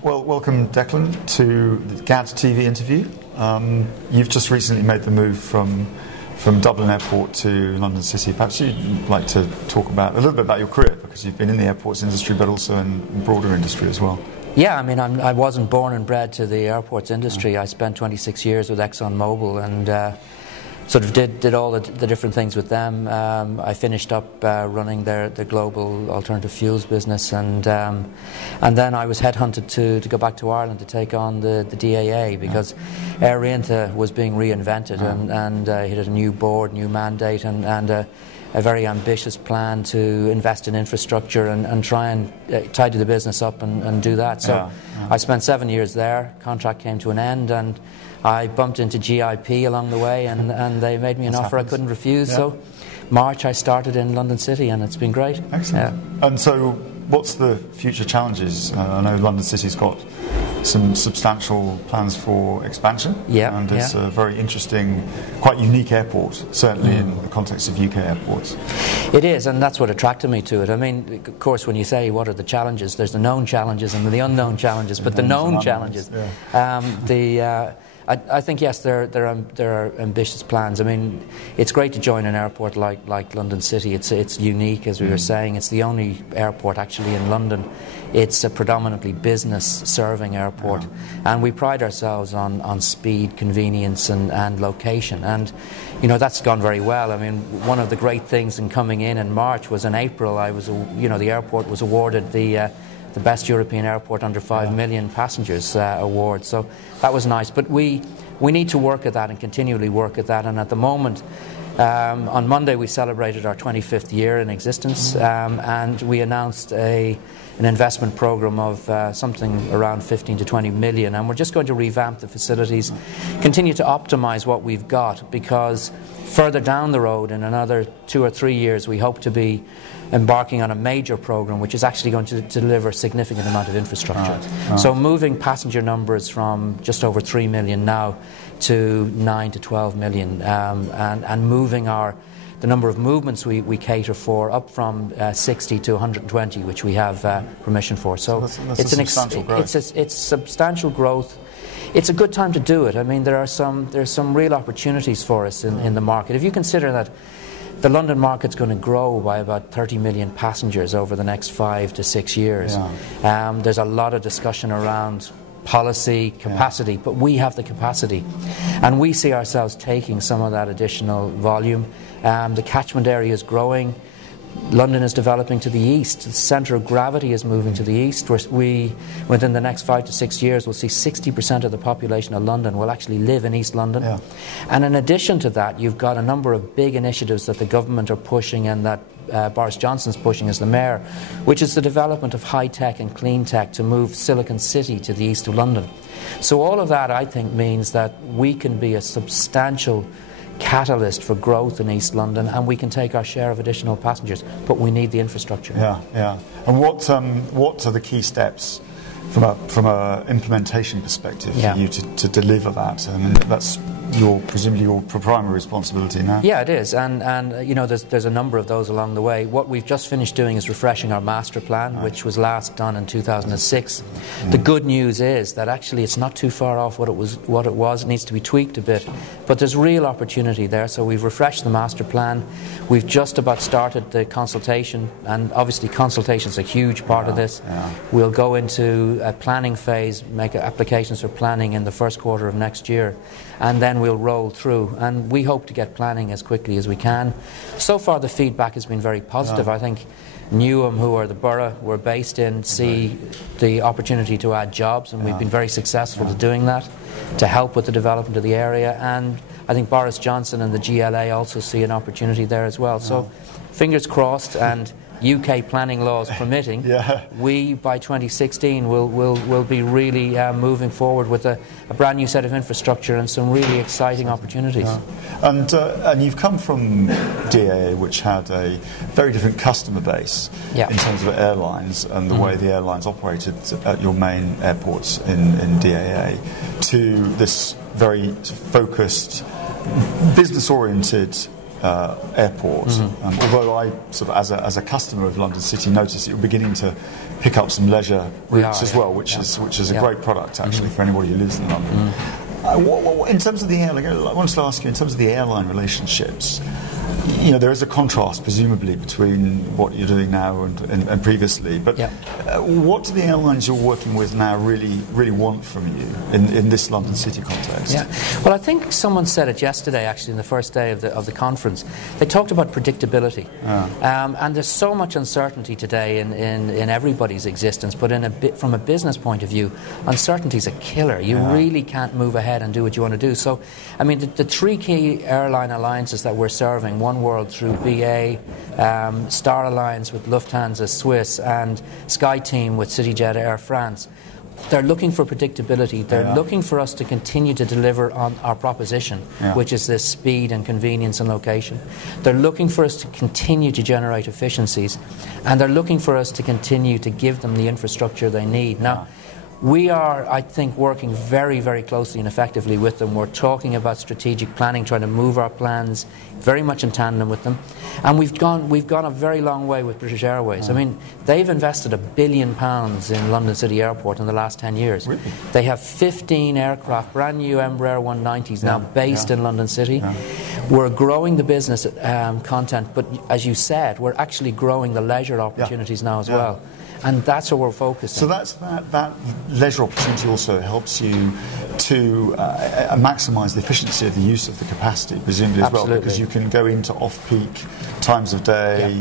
Well, welcome, Declan, to the GAD TV interview. You've just recently made the move from Dublin Airport to London City. Perhaps you'd like to talk about a little bit about your career, because you've been in the airports industry, but also in broader industry as well. Yeah, I mean, I wasn't born and bred to the airports industry. I spent 26 years with ExxonMobil and sort of did all the different things with them. I finished up running their global alternative fuels business, and then I was headhunted to go back to Ireland to take on the DAA, because Air Rianta was being reinvented, and it had a new board, new mandate, and a very ambitious plan to invest in infrastructure and try and tidy the business up and do that. So I spent 7 years there. Contract came to an end, and I bumped into GIP along the way, and they made me an offer I couldn't refuse. So March I started in London City, and it's been great. Excellent. And so what's the future challenges? I know London City's got some substantial plans for expansion, and it's a very interesting, quite unique airport, certainly in the context of UK airports. It is, and that's what attracted me to it. I mean, of course, when you say what are the challenges, there's the known challenges and the unknown challenges, but the known challenges, I think, yes, there are ambitious plans. I mean, it's great to join an airport like London City. It's unique, as we were saying. It's the only airport actually in London. It's a predominantly business-serving airport, and we pride ourselves on speed, convenience, and location. And you know, that's gone very well. I mean, one of the great things in coming in March was in April. The airport was awarded the Best European Airport under 5 million passengers award. So that was nice. But we need to work at that and continually work at that. And at the moment, on Monday we celebrated our 25th year in existence, and we announced an investment program of something around 15 to 20 million. And we're just going to revamp the facilities, continue to optimise what we've got, because further down the road, in another 2 or 3 years, we hope to be embarking on a major program which is actually going to deliver a significant amount of infrastructure. So moving passenger numbers from just over 3 million now to 9 to 12 million, and moving the number of movements we cater for up from 60 to 120, which we have permission for. So that's substantial growth. It's substantial growth. It's a good time to do it. I mean, there's some real opportunities for us in the market. If you consider that the London market's going to grow by about 30 million passengers over the next 5 to 6 years. There's a lot of discussion around policy, capacity, but we have the capacity, and we see ourselves taking some of that additional volume. The catchment area is growing. London is developing to the east. The centre of gravity is moving to the east. Within the next 5 to 6 years, we'll see 60% of the population of London will actually live in East London. And in addition to that, you've got a number of big initiatives that the government are pushing, and that Boris Johnson's pushing as the mayor, which is the development of high-tech and clean tech to move Silicon City to the east of London. So all of that, I think, means that we can be a substantial catalyst for growth in East London, and we can take our share of additional passengers, but we need the infrastructure. And what are the key steps from a implementation perspective for you to deliver that? I mean, that's presumably your primary responsibility now. Yeah, it is, and you know, there's a number of those along the way. What we've just finished doing is refreshing our master plan, which was last done in 2006. The good news is that actually it's not too far off what it was. It needs to be tweaked a bit, but there's real opportunity there. So we've refreshed the master plan. We've just about started the consultation, and obviously consultation is a huge part of this. We'll go into a planning phase, make applications for planning in the first quarter of next year, and then we'll roll through, and we hope to get planning as quickly as we can. So far the feedback has been very positive. I think Newham, who are the borough we're based in, see the opportunity to add jobs, and we've been very successful at doing that, to help with the development of the area. And I think Boris Johnson and the GLA also see an opportunity there as well. So fingers crossed, and UK planning laws permitting, we by 2016 will be really moving forward with a brand new set of infrastructure and some really exciting opportunities. And you've come from DAA, which had a very different customer base in terms of airlines and the way the airlines operated at your main airports in DAA, to this very focused, business-oriented airport. Although I, sort of, as a customer of London City, noticed that you're beginning to pick up some leisure routes as well, which is a great product actually for anybody who lives in London. In terms of the airline, I wanted to ask you, in terms of the airline relationships, you know, there is a contrast presumably between what you're doing now and previously, but what do the airlines you're working with now really want from you in this London City context? Well, I think someone said it yesterday, actually, in the first day of the conference. They talked about predictability, and there's so much uncertainty today in everybody's existence, but from a business point of view, uncertainty is a killer. You really can't move ahead and do what you want to do. So, I mean, the three key airline alliances that we're serving, One World through BA, Star Alliance with Lufthansa, Swiss, and SkyTeam with CityJet Air France, they're looking for predictability. They're looking for us to continue to deliver on our proposition, which is this speed and convenience and location. They're looking for us to continue to generate efficiencies, and they're looking for us to continue to give them the infrastructure they need. Now, we are, I think, working very, very closely and effectively with them. We're talking about strategic planning, trying to move our plans very much in tandem with them. And we've gone a very long way with British Airways. I mean, they've invested £1 billion in London City Airport in the last 10 years. Really? They have 15 aircraft, brand new Embraer 190s now based in London City. We're growing the business content, but as you said, we're actually growing the leisure opportunities now as well. And that's where we're focusing. So that leisure opportunity also helps you to maximise the efficiency of the use of the capacity, presumably as well, because you can go into off-peak times of day,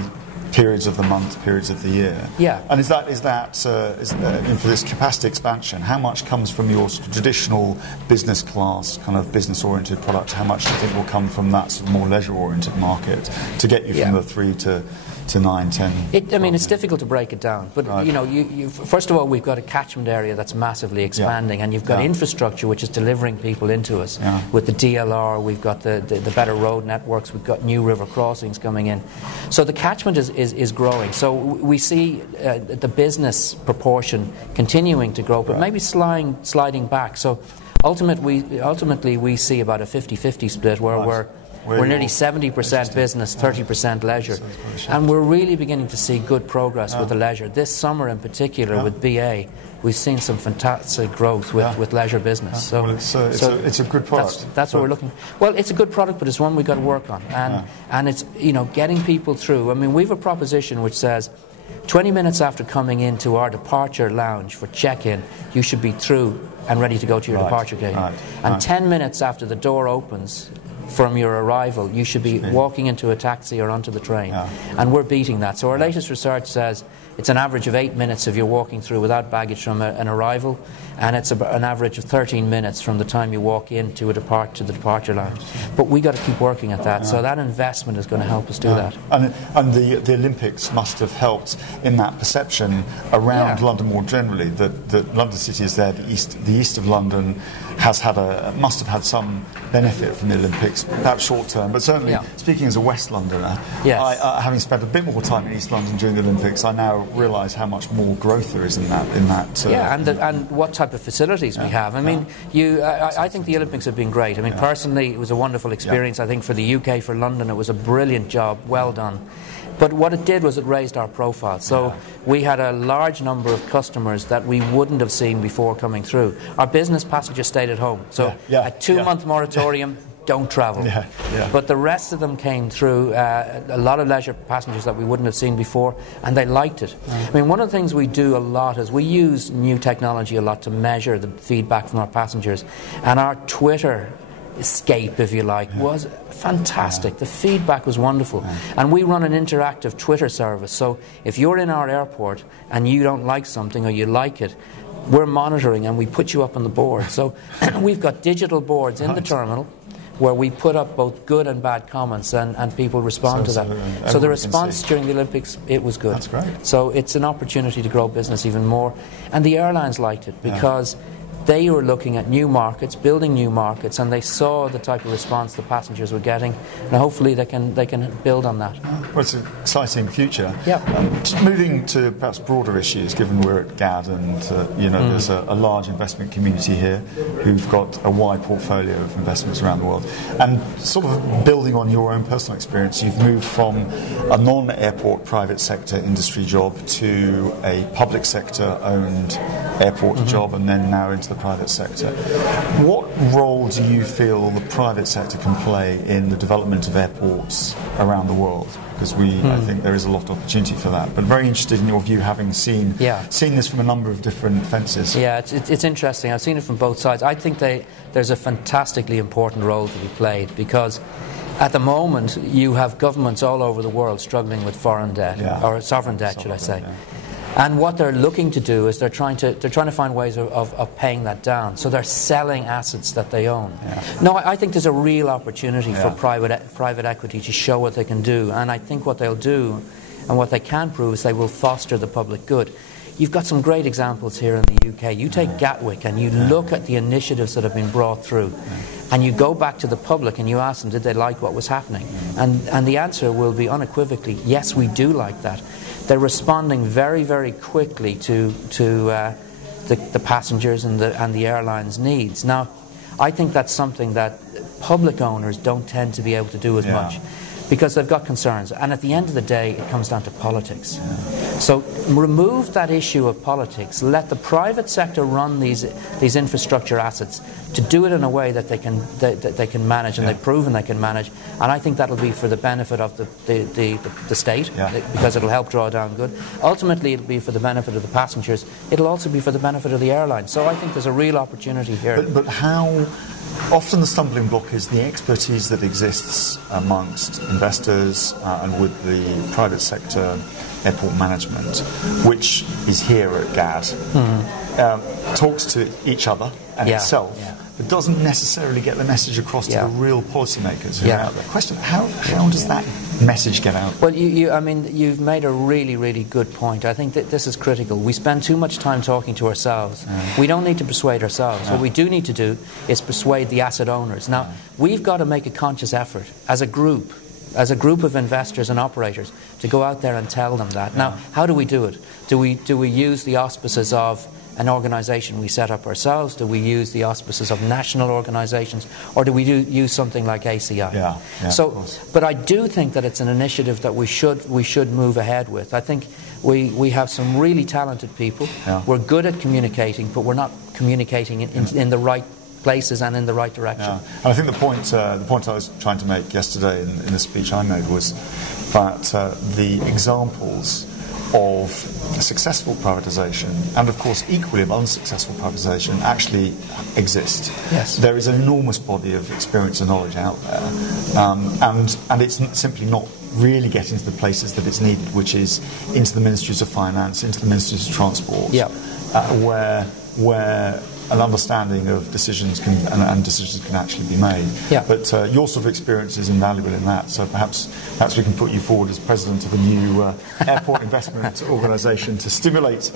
periods of the month, periods of the year. And is that for this capacity expansion, how much comes from your sort of traditional business class, kind of business-oriented product? How much do you think will come from that sort of more leisure-oriented market to get you from the 3 to 9, 10? It's difficult to break it down, but you know, you first of all, we've got a catchment area that's massively expanding, and you've got infrastructure which is delivering people into us. With the DLR, we've got the better road networks, we've got new river crossings coming in. So the catchment is growing. So we see the business proportion continuing to grow, but maybe sliding back. So ultimately we see about a 50-50 split where we're nearly 70% business, 30% leisure. And we're really beginning to see good progress with the leisure. This summer in particular with BA, we've seen some fantastic growth with leisure business. So it's a good product. That's what we're looking. Well, it's a good product, but it's one we've got to work on. And it's, you know, getting people through. I mean, we have a proposition which says 20 minutes after coming into our departure lounge for check-in, you should be through and ready to go to your departure gate. And 10 minutes after the door opens from your arrival, you should be walking into a taxi or onto the train. And we're beating that. So our latest research says it's an average of 8 minutes if you're walking through without baggage from an arrival, and it's an average of 13 minutes from the time you walk in to the departure lounge. But we got to keep working at that. So that investment is going to help us do that. And the Olympics must have helped in that perception around London more generally, that London City is there. The east of London must have had some benefit from the Olympics, perhaps short term, but certainly speaking as a West Londoner, having spent a bit more time in East London during the Olympics, I now realise how much more growth there is in that. And what type of facilities we have. I mean, I think the Olympics have been great. I mean, personally, it was a wonderful experience. I think for the UK, for London, it was a brilliant job, well done. But what it did was it raised our profile. So we had a large number of customers that we wouldn't have seen before coming through. Our business passengers stayed at home. So a 2-month moratorium, don't travel. But the rest of them came through, a lot of leisure passengers that we wouldn't have seen before, and they liked it. I mean, one of the things we do a lot is we use new technology a lot to measure the feedback from our passengers. And our Twitter escape, if you like, was fantastic. The feedback was wonderful. And we run an interactive Twitter service. So if you're in our airport and you don't like something or you like it, we're monitoring and we put you up on the board. So we've got digital boards in the terminal where we put up both good and bad comments, and people respond to that. So the response during the Olympics, it was good. That's great. So it's an opportunity to grow business even more. And the airlines liked it because they were looking at new markets, building new markets, and they saw the type of response the passengers were getting, and hopefully they can build on that. Well, it's an exciting future. Yeah. Just moving to perhaps broader issues, given we're at GAD and there's a large investment community here who've got a wide portfolio of investments around the world, and sort of building on your own personal experience, you've moved from a non-airport private sector industry job to a public sector owned airport job, and then now into the private sector. What role do you feel the private sector can play in the development of airports around the world? Because I think there is a lot of opportunity for that. But very interested in your view, having seen this from a number of different fences. Yeah, it's interesting. I've seen it from both sides. I think there's a fantastically important role to be played, because at the moment you have governments all over the world struggling with foreign debt, or sovereign debt, should I say. Yeah. And what they're looking to do is they're trying to find ways of paying that down. So they're selling assets that they own. Yeah. No, I think there's a real opportunity for private equity to show what they can do. And I think what they'll do and what they can prove is they will foster the public good. You've got some great examples here in the UK. You take Gatwick and you look at the initiatives that have been brought through. And you go back to the public and you ask them, did they like what was happening? And the answer will be unequivocally, yes, we do like that. They're responding very, very quickly to the passengers and the airlines' needs. Now, I think that's something that public owners don't tend to be able to do as much, because they've got concerns. And at the end of the day, it comes down to politics. So remove that issue of politics. Let the private sector run these infrastructure assets to do it in a way that they can manage, and they've proven they can manage. And I think that'll be for the benefit of the state, because it'll help draw down good. Ultimately, it'll be for the benefit of the passengers. It'll also be for the benefit of the airlines. So I think there's a real opportunity here. But how often the stumbling block is the expertise that exists amongst investors and with the private sector airport management, which is here at GAD, talks to each other and itself, but doesn't necessarily get the message across to the real policymakers who are out there. Question, how does that message get out? Well, you've made a really, really good point. I think that this is critical. We spend too much time talking to ourselves. We don't need to persuade ourselves. What we do need to do is persuade the asset owners. Now, we've got to make a conscious effort as a group of investors and operators to go out there and tell them that. Now, how do we do it? Do we use the auspices of an organisation we set up ourselves? Do we use the auspices of national organisations, or do we use something like ACI? But I do think that it's an initiative that we should move ahead with. I think we have some really talented people. We're good at communicating, but we're not communicating in the right places and in the right direction. And I think the point I was trying to make yesterday in the speech I made was that the examples of successful privatisation and, of course, equally of unsuccessful privatisation actually exist. Yes. There is an enormous body of experience and knowledge out there, and it's simply not really getting to the places that it's needed, which is into the ministries of finance, into the ministries of transport, where an understanding of decisions can actually be made. But your sort of experience is invaluable in that. So perhaps we can put you forward as president of a new airport investment organisation to stimulate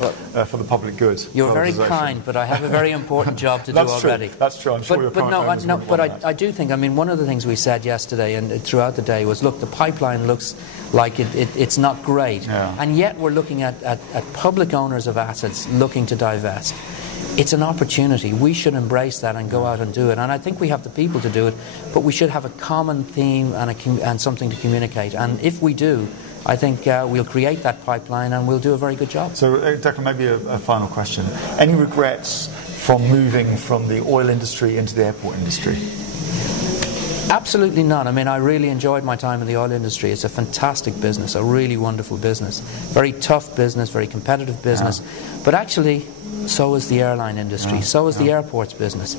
for the public good. You're very kind, but I have a very important job to do already. That's true. I'm sure I do think. I mean, one of the things we said yesterday and throughout the day was, look, the pipeline looks like it's not great, and yet we're looking at public owners of assets looking to divest. It's an opportunity. We should embrace that and go out and do it. And I think we have the people to do it, but we should have a common theme and something to communicate. And if we do, I think we'll create that pipeline and we'll do a very good job. So, Declan, maybe a final question. Any regrets from moving from the oil industry into the airport industry? Absolutely none. I mean, I really enjoyed my time in the oil industry. It's a fantastic business, a really wonderful business. Very tough business, very competitive business. But actually, so is the airline industry, so is the airports business.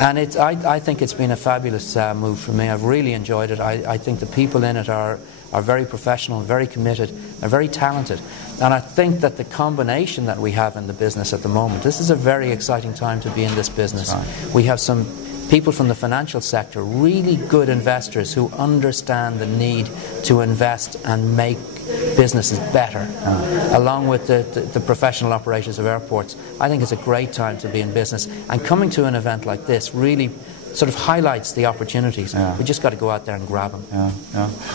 And I think it's been a fabulous move for me. I've really enjoyed it. I think the people in it are very professional, very committed, and very talented. And I think that the combination that we have in the business at the moment, this is a very exciting time to be in this business. We have some people from the financial sector, really good investors who understand the need to invest and make businesses better, along with the professional operators of airports. I think it's a great time to be in business, and coming to an event like this really sort of highlights the opportunities. We just got to go out there and grab them.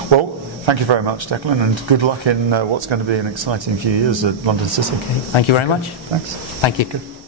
Well, thank you very much, Declan, and good luck in what's going to be an exciting few years at London City. Thank you very much. Thanks. Thank you.